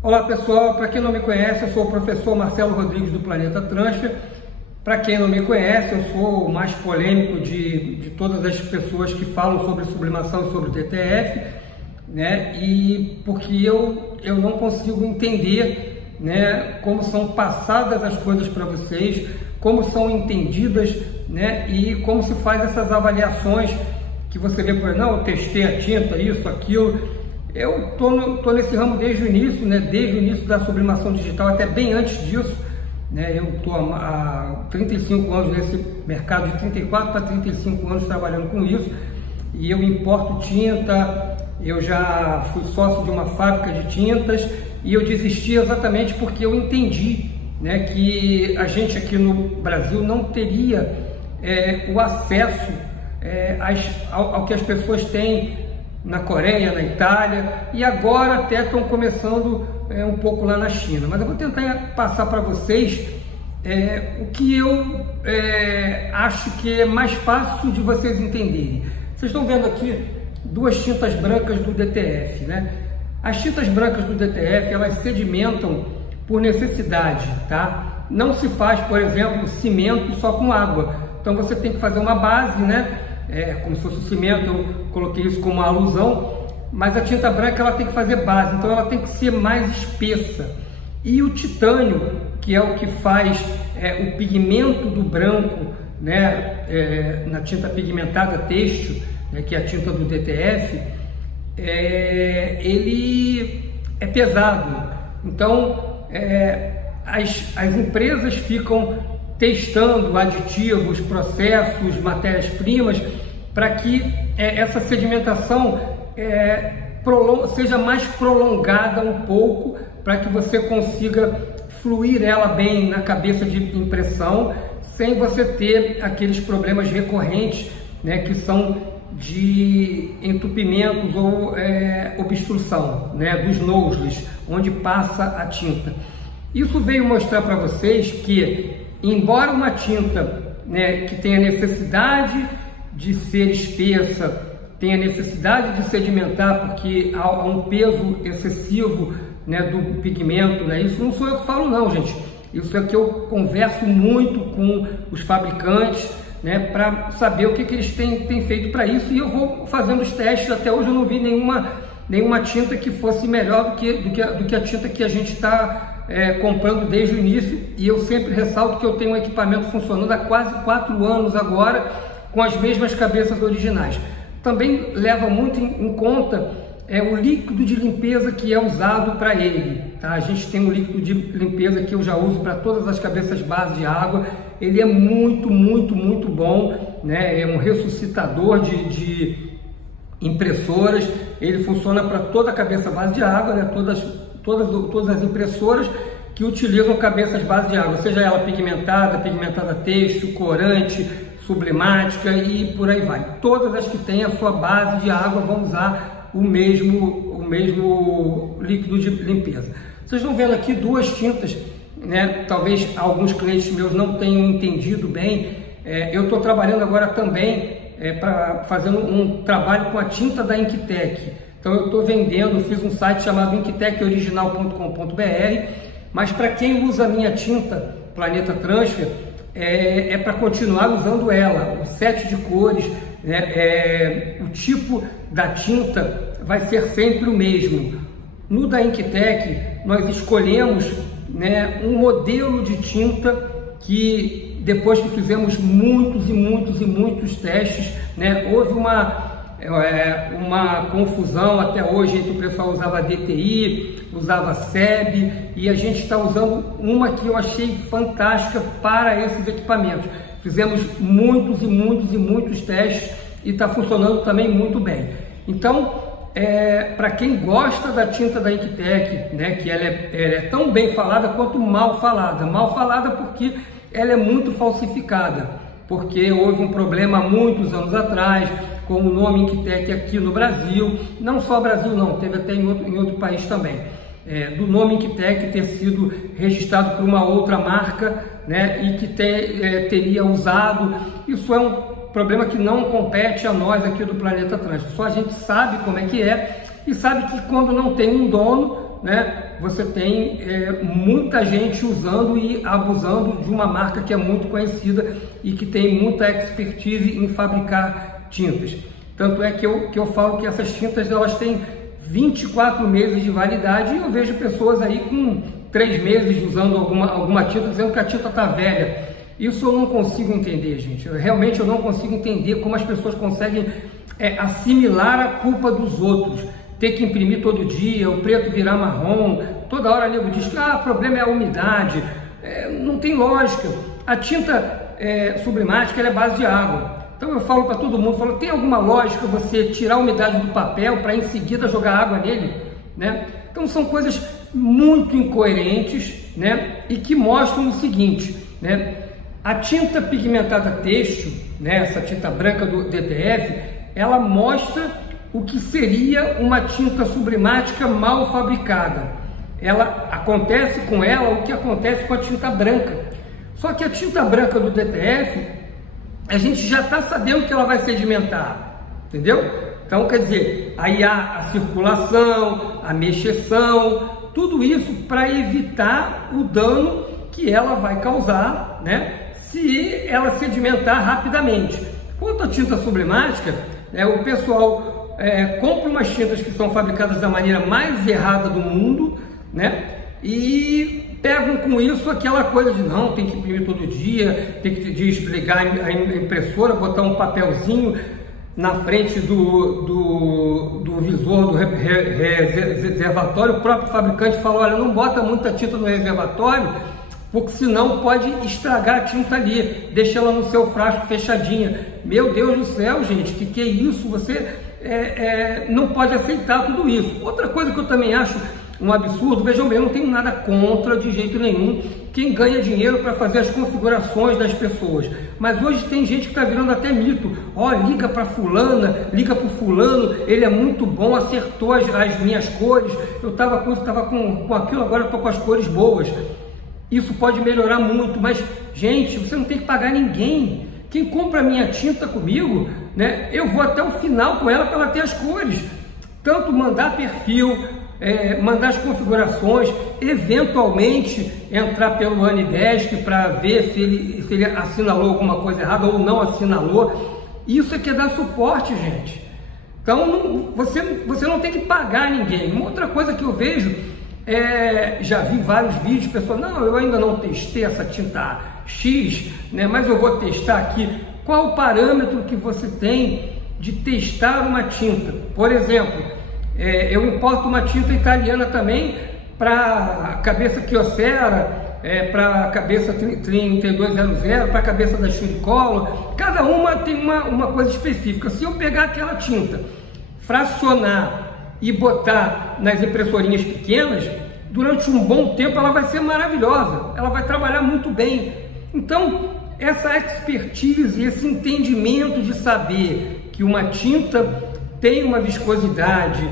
Olá pessoal, para quem não me conhece, eu sou o professor Marcelo Rodrigues do Planeta Transfer. Para quem não me conhece, eu sou o mais polêmico de todas as pessoas que falam sobre sublimação e sobre DTF, né? E porque eu não consigo entender, né, como são passadas as coisas para vocês, como são entendidas, né, e como se faz essas avaliações que você vê por aí, não, eu testei a tinta, isso, aquilo. Eu tô nesse ramo desde o início, né? Desde o início da sublimação digital, até bem antes disso, né? Eu estou há 35 anos nesse mercado, de 34 para 35 anos trabalhando com isso, e eu importo tinta, eu já fui sócio de uma fábrica de tintas, e eu desisti exatamente porque eu entendi, né, que a gente aqui no Brasil não teria o acesso ao que as pessoas têm na Coreia, na Itália, e agora até estão começando um pouco lá na China. Mas eu vou tentar passar para vocês o que eu acho que é mais fácil de vocês entenderem. Vocês estão vendo aqui duas tintas brancas do DTF, né? As tintas brancas do DTF, elas sedimentam por necessidade, tá? Não se faz, por exemplo, cimento só com água. Então você tem que fazer uma base, né? Como se fosse o cimento, eu coloquei isso como uma alusão, mas a tinta branca ela tem que fazer base, então ela tem que ser mais espessa. E o titânio, que é o que faz o pigmento do branco, né, na tinta pigmentada têxtil, né, que é a tinta do DTF, ele é pesado. Então as empresas ficam testando aditivos, processos, matérias-primas, para que essa sedimentação seja mais prolongada um pouco, para que você consiga fluir ela bem na cabeça de impressão, sem você ter aqueles problemas recorrentes, né, que são de entupimentos ou obstrução, né, dos nozzles, onde passa a tinta. Isso veio mostrar para vocês que, embora uma tinta, né, que tenha necessidade de ser espessa, tenha necessidade de sedimentar, porque há um peso excessivo, né, do pigmento, né? Isso não sou eu que falo não, gente. Isso é que eu converso muito com os fabricantes, né, para saber o que eles têm feito para isso, e eu vou fazendo os testes. Até hoje eu não vi nenhuma tinta que fosse melhor do que a tinta que a gente está comprando desde o início. E eu sempre ressalto que eu tenho um equipamento funcionando há quase 4 anos agora, com as mesmas cabeças originais. Também leva muito em conta o líquido de limpeza que é usado para ele, tá? A gente tem um líquido de limpeza que eu já uso para todas as cabeças base de água. Ele é muito, muito, muito bom, né? É um ressuscitador de impressoras. Ele funciona para toda a cabeça base de água, né? Todas as impressoras que utilizam cabeças base de água, seja ela pigmentada têxtil, corante, sublimática e por aí vai. Todas as que têm a sua base de água vão usar o mesmo líquido de limpeza. Vocês estão vendo aqui duas tintas, né? Talvez alguns clientes meus não tenham entendido bem. Eu estou trabalhando agora também fazendo um trabalho com a tinta da Inktec. Então eu estou vendendo, fiz um site chamado inktecoriginal.com.br, mas para quem usa a minha tinta Planeta Transfer, para continuar usando ela, o set de cores, né, o tipo da tinta vai ser sempre o mesmo. No da Inktec, nós escolhemos, né, um modelo de tinta que, depois que fizemos muitos e muitos e muitos testes, né, houve uma confusão até hoje entre o pessoal usava DTI, usava SEB, e a gente está usando uma que eu achei fantástica para esses equipamentos. Fizemos muitos e muitos e muitos testes e está funcionando também muito bem. Então, para quem gosta da tinta da Inktec, né, que ela é tão bem falada quanto mal falada. Mal falada porque ela é muito falsificada, porque houve um problema há muitos anos atrás com o nome Inktec aqui no Brasil, não só Brasil não, teve até em outro país também, do nome Inktec ter sido registrado por uma outra marca, né, e que teria usado. Isso é um problema que não compete a nós aqui do Planeta Transfer, só a gente sabe como é que é, e sabe que quando não tem um dono, né, você tem muita gente usando e abusando de uma marca que é muito conhecida e que tem muita expertise em fabricar tintas. Tanto é que eu falo que essas tintas elas têm 24 meses de validade, e eu vejo pessoas aí com 3 meses usando alguma tinta, dizendo que a tinta está velha. Isso eu não consigo entender, gente. Realmente eu não consigo entender como as pessoas conseguem assimilar a culpa dos outros. Ter que imprimir todo dia, o preto virar marrom, toda hora o nego diz que o problema é a umidade. Não tem lógica. A tinta sublimática ela é base de água. Então eu falo para todo mundo, tem alguma lógica você tirar a umidade do papel para em seguida jogar água nele, né? Então são coisas muito incoerentes, né? E que mostram o seguinte, né? A tinta pigmentada têxtil, né? Essa tinta branca do DTF, ela mostra o que seria uma tinta sublimática mal fabricada. Acontece com ela o que acontece com a tinta branca. Só que a tinta branca do DTF, a gente já está sabendo que ela vai sedimentar, entendeu? Então, quer dizer, aí há a circulação, a mexeção, tudo isso para evitar o dano que ela vai causar, né? Se ela sedimentar rapidamente. Quanto à tinta sublimática, o pessoal compra umas tintas que são fabricadas da maneira mais errada do mundo, né? E pegam com isso aquela coisa de não, tem que imprimir todo dia, tem que desligar a impressora, botar um papelzinho na frente do visor do reservatório. O próprio fabricante falou, olha, não bota muita tinta no reservatório, porque senão pode estragar a tinta ali, deixa ela no seu frasco fechadinha. Meu Deus do céu, gente, que é isso? Você não pode aceitar tudo isso. Outra coisa que eu também acho um absurdo, vejam bem, eu não tenho nada contra de jeito nenhum quem ganha dinheiro para fazer as configurações das pessoas, mas hoje tem gente que está virando até mito. Liga para fulana, liga para o fulano, ele é muito bom, acertou as minhas cores, eu estava com isso, estava com aquilo, agora eu estou com as cores boas. Isso pode melhorar muito, mas gente, você não tem que pagar ninguém. Quem compra a minha tinta comigo, né, eu vou até o final com ela para ela ter as cores. Tanto mandar perfil, mandar as configurações, eventualmente entrar pelo AnyDesk para ver se ele assinalou alguma coisa errada ou não assinalou. Isso é que é dar suporte, gente. Então você não tem que pagar ninguém. Uma outra coisa que eu vejo, já vi vários vídeos, pessoal, não, eu ainda não testei essa tinta X, né, mas eu vou testar aqui. Qual o parâmetro que você tem de testar uma tinta? Por exemplo, eu importo uma tinta italiana também para a cabeça Kyocera, para a cabeça 3200, para a cabeça da Schuldcolor. Cada uma tem uma coisa específica. Se eu pegar aquela tinta, fracionar e botar nas impressorinhas pequenas, durante um bom tempo ela vai ser maravilhosa, ela vai trabalhar muito bem. Então, essa expertise, esse entendimento de saber que uma tinta tem uma viscosidade,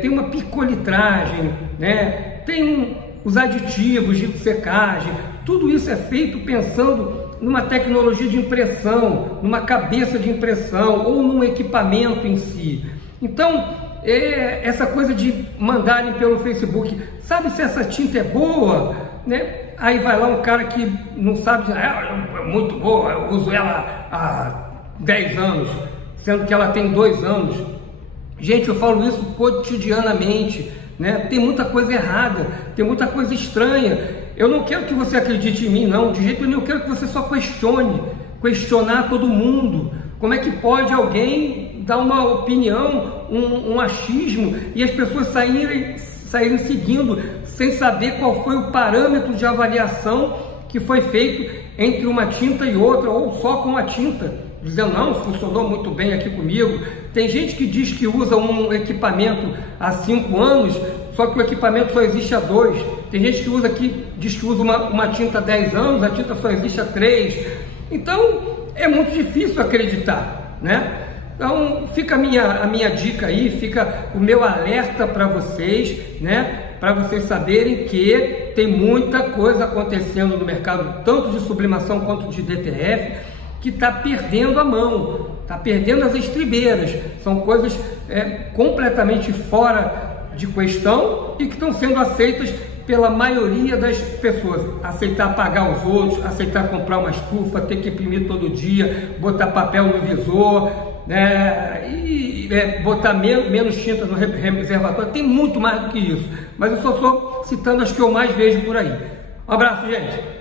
tem uma picolitragem, né? Tem os aditivos de secagem, tudo isso é feito pensando numa tecnologia de impressão, numa cabeça de impressão ou num equipamento em si. Então, essa coisa de mandarem pelo Facebook, sabe se essa tinta é boa, né? Aí vai lá um cara que não sabe, é muito boa, eu uso ela há 10 anos, sendo que ela tem 2 anos. Gente, eu falo isso cotidianamente, né? Tem muita coisa errada, tem muita coisa estranha. Eu não quero que você acredite em mim, não, de jeito nenhum. Eu quero que você só questionar todo mundo. Como é que pode alguém dar uma opinião, um achismo, e as pessoas saírem seguindo sem saber qual foi o parâmetro de avaliação que foi feito entre uma tinta e outra, ou só com a tinta, dizendo, não, funcionou muito bem aqui comigo. Tem gente que diz que usa um equipamento há 5 anos, só que o equipamento só existe há 2. Tem gente que diz que usa uma tinta há 10 anos, a tinta só existe há 3. Então, é muito difícil acreditar, né? Então, fica a minha dica aí, fica o meu alerta para vocês, né? Para vocês saberem que tem muita coisa acontecendo no mercado, tanto de sublimação quanto de DTF, que está perdendo a mão, está perdendo as estribeiras. São coisas completamente fora de questão, e que estão sendo aceitas pela maioria das pessoas. Aceitar pagar os outros, aceitar comprar uma estufa, ter que imprimir todo dia, botar papel no visor, né, e botar menos tinta no reservatório. Tem muito mais do que isso, mas eu só estou citando as que eu mais vejo por aí. Um abraço, gente!